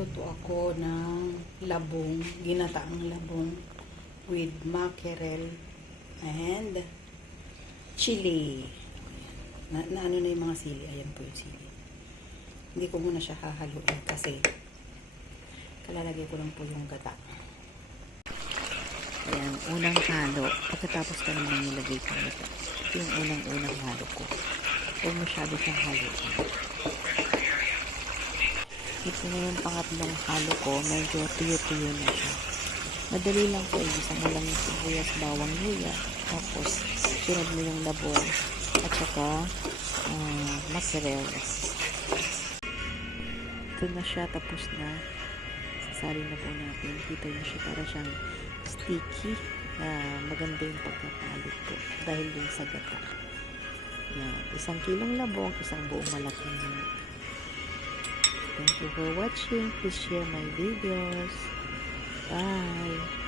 Magluluto ako ng labong, ginataang labong with mackerel and chili. Na ano na yung mga sili. Ayan po yung sili. Hindi ko muna siya hahaluin kasi kalalagay ko lang po yung gata. Ayan, unang halo. Pagkatapos ka naman nilagay ko ito. Ito yung unang halo ko. Huwag masyado siyang haluin. Ito na yung pangatlong halo ko. Medyo tuyo-tuyo na siya. Madali lang po. Isa mo lang yung sibuyas, bawang, luya. Tapos, sunod mo yung labong. At saka, mackerel. Ito na siya. Tapos na. Sasalin na po natin. Kita nyo siya para siyang sticky. Maganda yung pagkakalit po. Dahil dun sa gata. Yan. 1 kilong labong. 1 buong malaking manok. Thank you for watching. Please share my videos. Bye.